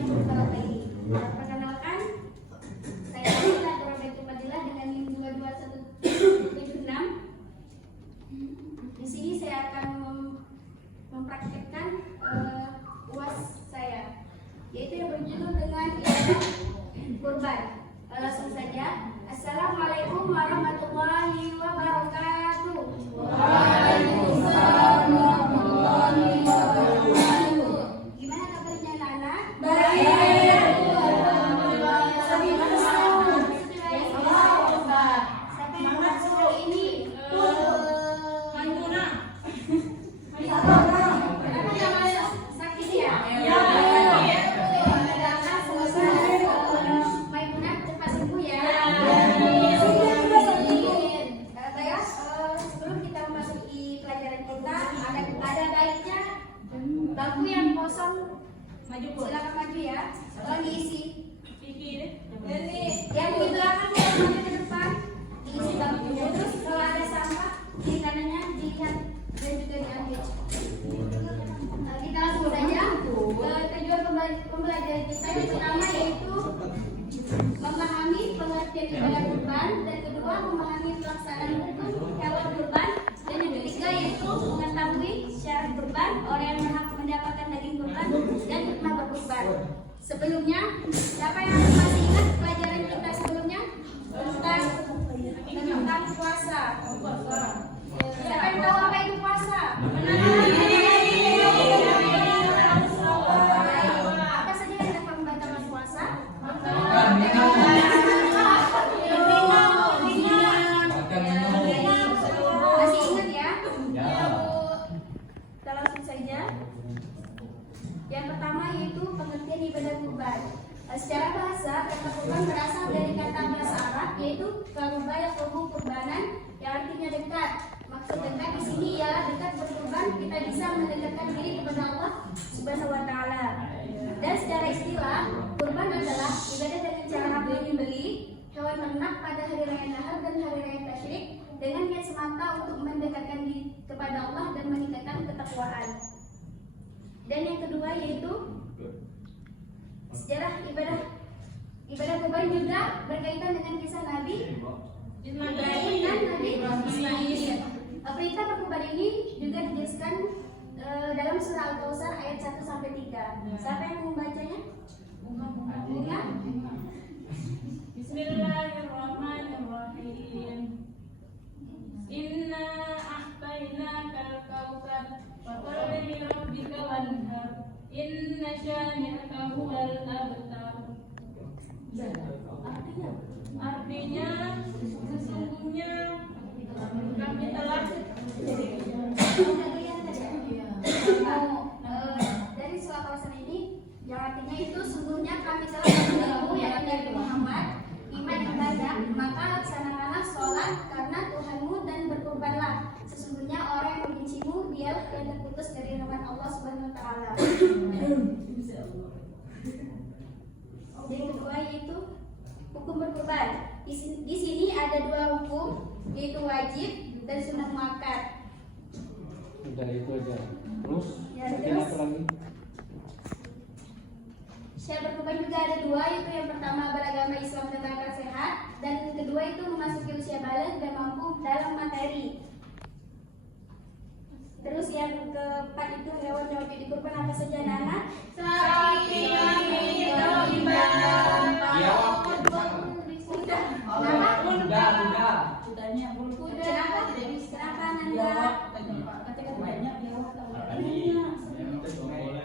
Bismillahirrahmanirrahim. Perkenalkan, saya Fadilah Robetu Fadilah dengan NIM 22176. Di sini saya akan mempraktikkan UAS saya, yaitu yang berjudul dengan ibadah kurban. Langsung saja. Assalamualaikum warahmatullahi wabarakatuh. Waalaikumsalam warahmatullahi wabarakatuh. Gimana kabarnya Nana? Baik. Siapa yang masuk hari ini? Maimunah. Kenapa nggak masuk? Sakit ya? Maimunah cepat sembuh ya. Baik, sebelum kita memasuki pelajaran kita, ada baiknya bangku yang kosong silakan maju ya. Tolong diisi. Yang di belakang yang maju ke depan diisi bangkunya. Terus kalau ada sampah di kanannya dilihat dan juga diambil. Kita langsung saja ke tujuan pembelajaran kita. Yang pertama yaitu memahami pengertian ibadah kurban, dan kedua memahami pelaksanaan hukum hewan kurban, dan yang ketiga yaitu mengetahui syarat kurban, orang yang berhak mendapatkan daging kurban, dan hikmah berkurban. Sebelumnya, siapa yang masih ingat pelajaran kita sebelumnya tentang puasa? Siapa yang tahu apa itu puasa? Apa saja yang dapat membatalkan puasa? Masih ingat ya? Kita langsung saja. Yang pertama yaitu pengertian ibadah kurban. Secara bahasa, kata kurban berasal dari kata bahasa Arab yaitu karuba yang kurbanan, yang artinya dekat. Maksud dekat di sini ialah dekat berkurban, kita bisa mendekatkan diri kepada Allah Subhanahu wa taala. Dan secara istilah, kurban adalah ibadah dengan cara beli hewan ternak pada hari raya Nahar dan hari raya Tasyrik dengan niat semata untuk mendekatkan diri kepada Allah dan meningkatkan ketakwaan. Dan yang kedua yaitu sejarah ibadah kurban juga berkaitan dengan kisah Nabi Ibrahim dan Nabi Ismail. Perintah berkurban ini juga dijelaskan dalam surah Al-Kautsar ayat 1 sampai 3. Siapa yang membacanya? Bunga. Bismillahirrahmanirrahim. Inna a'tainakal kautsar fasholli li rabbika wanhar. Inna syani'aka huwal abtar. Artinya sesungguhnya kami telah dari surah Al-Kautsar ini yang artinya itu sungguhnya kami telah memberitahu yang Nabi Muhammad iman yang banyak, maka laksanakanlah sholat karena Tuhanmu dan berkurbanlah. Sesungguhnya orang yang membencimu dialah yang terputus dari rahmat Allah Subhanahu wa taala. Yang kedua yaitu hukum berkurban. Di sini ada dua hukum, yaitu wajib dan sunnah muakkad. Udah itu aja. Terus? Ya, apa terus? lagi? Syarat berkurban juga ada dua, yaitu yang pertama beragama Islam dan akal sehat, dan yang kedua itu memasuki usia balik dan mampu dalam materi. Terus yang keempat itu hewan yang wajib dikurban apa saja anak-anak? sapi, kambing, domba. Kenapa? Kudanya Kenapa Nanda?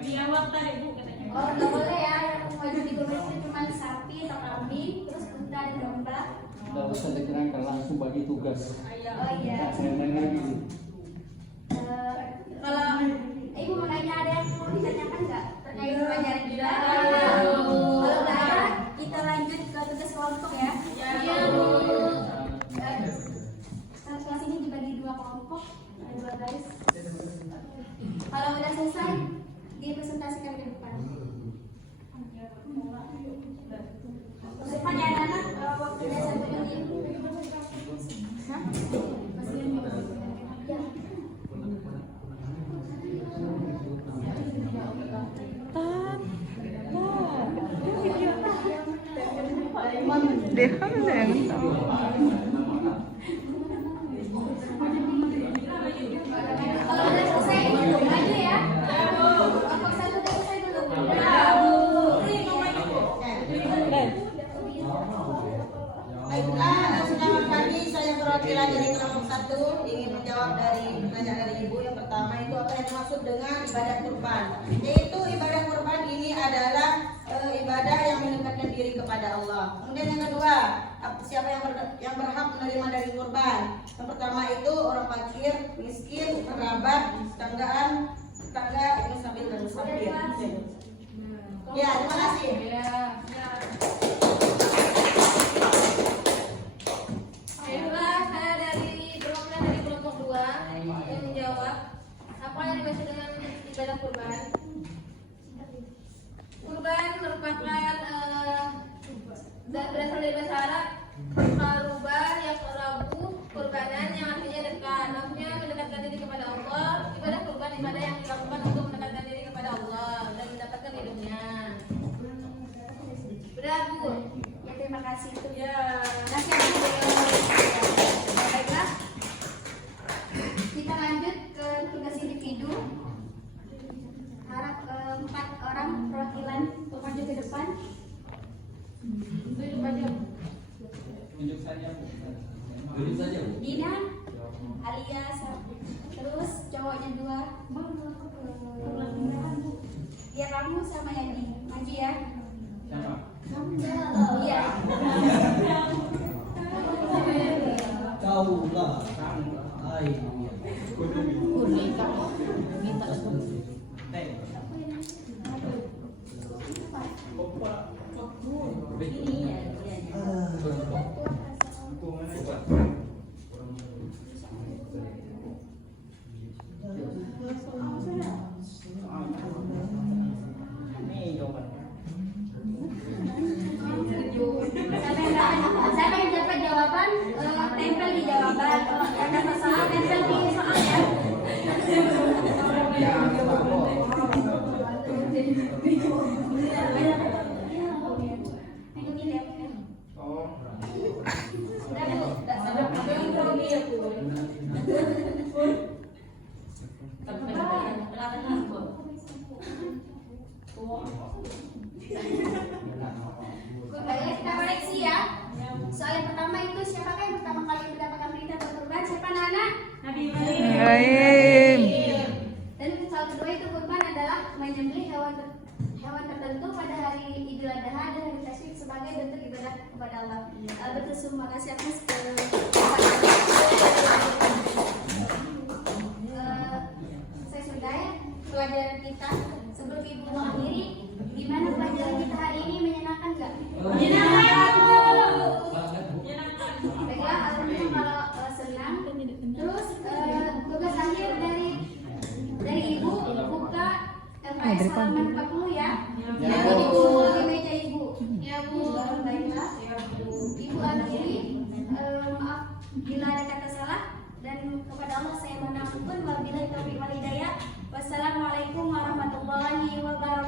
biawak tadi Bu katanya. Oh, nggak boleh ya, yang wajib dikurban itu cuma sapi atau kambing, terus unta dan domba. Nggak usah diterangkan, langsung bagi tugas. Oh iya. Nenek lagi. Kalau ibu mau nanya, ada yang mau ditanyakan nggak terkait pelajaran kita? Kalau nggak ada, kita lanjut ke tugas kelompok ya. Iya. Kelas ini dibagi dua kelompok, ada dua garis. Kalau udah selesai, dipresentasikan ke depan. Depan ya anak-anak, waktunya sampai ini. Dia kan ada yang tahu. Kalau udah selesai, maju ya. Kelompok 1 udah selesai dulu. Baiklah, selamat pagi. Saya perwakilan dari kelompok 1 ingin menjawab dari pertanyaan dari Ibu. Yang pertama itu apa yang dimaksud dengan ibadah kurban? Yaitu ibadah kurban ini adalah ibadah yang mendekatkan diri kepada Allah. Kemudian yang kedua, siapa yang berhak menerima dari kurban? Yang pertama itu orang fakir, miskin, kerabat, tetangga, musafir dan musafir. Ya, terima kasih. Baiklah, saya dari perwakilan dari kelompok 2 yang menjawab apa yang dimaksud dengan ibadah kurban. Kurban merupakan berasal dari bahasa Arab kurban yang rabu kurbanan yang artinya dekat, maksudnya mendekatkan diri kepada Allah. Ibadah kurban ibadah yang dilakukan untuk mendekatkan diri kepada Allah dan mendapatkan ridhonya. Udah Bu, ya terima kasih itu ya. Baiklah, kita lanjut ke tugas individu. Harap 4 orang perwakilan untuk maju ke depan. Duduk aja. Tunjuk saja. Dina, Alia, terus cowoknya 2. Ya kamu sama Yandi, maju ya. Iya. Kau lah, hai. Siapa yang dapat jawaban, tempel di jawaban. Kalau ada masalah, tempel di soal ya. Udah Bu, tak sabar. Baiklah, kita koreksi ya. Soal yang pertama itu siapakah yang pertama kali mendapatkan perintah berkurban? Siapa Nana? Baik. Dan soal kedua itu kurban adalah menyembelih hewan tertentu pada hari Idul Adha dan hari Tasyrik sebagai bentuk ibadah kepada Allah. Betul, terima kasih atas saya sudah ya pelajaran kita. Sebelum Ibu mengakhiri, gimana pelajaran kita hari ini, menyenangkan nggak? Baiklah, alhamdulillah kalau senang. Terus tugas akhir dari Ibu buka LKS halaman 40 ya. Ya, Ibu di meja Ibu. Ya Bu. Baiklah. Ibu akhiri. Maaf bila ada kata salah dan kepada Allah saya mohon ampun. Wabillahi taufiq wal hidayah. Wassalamualaikum warahmatullahi wabarakatuh.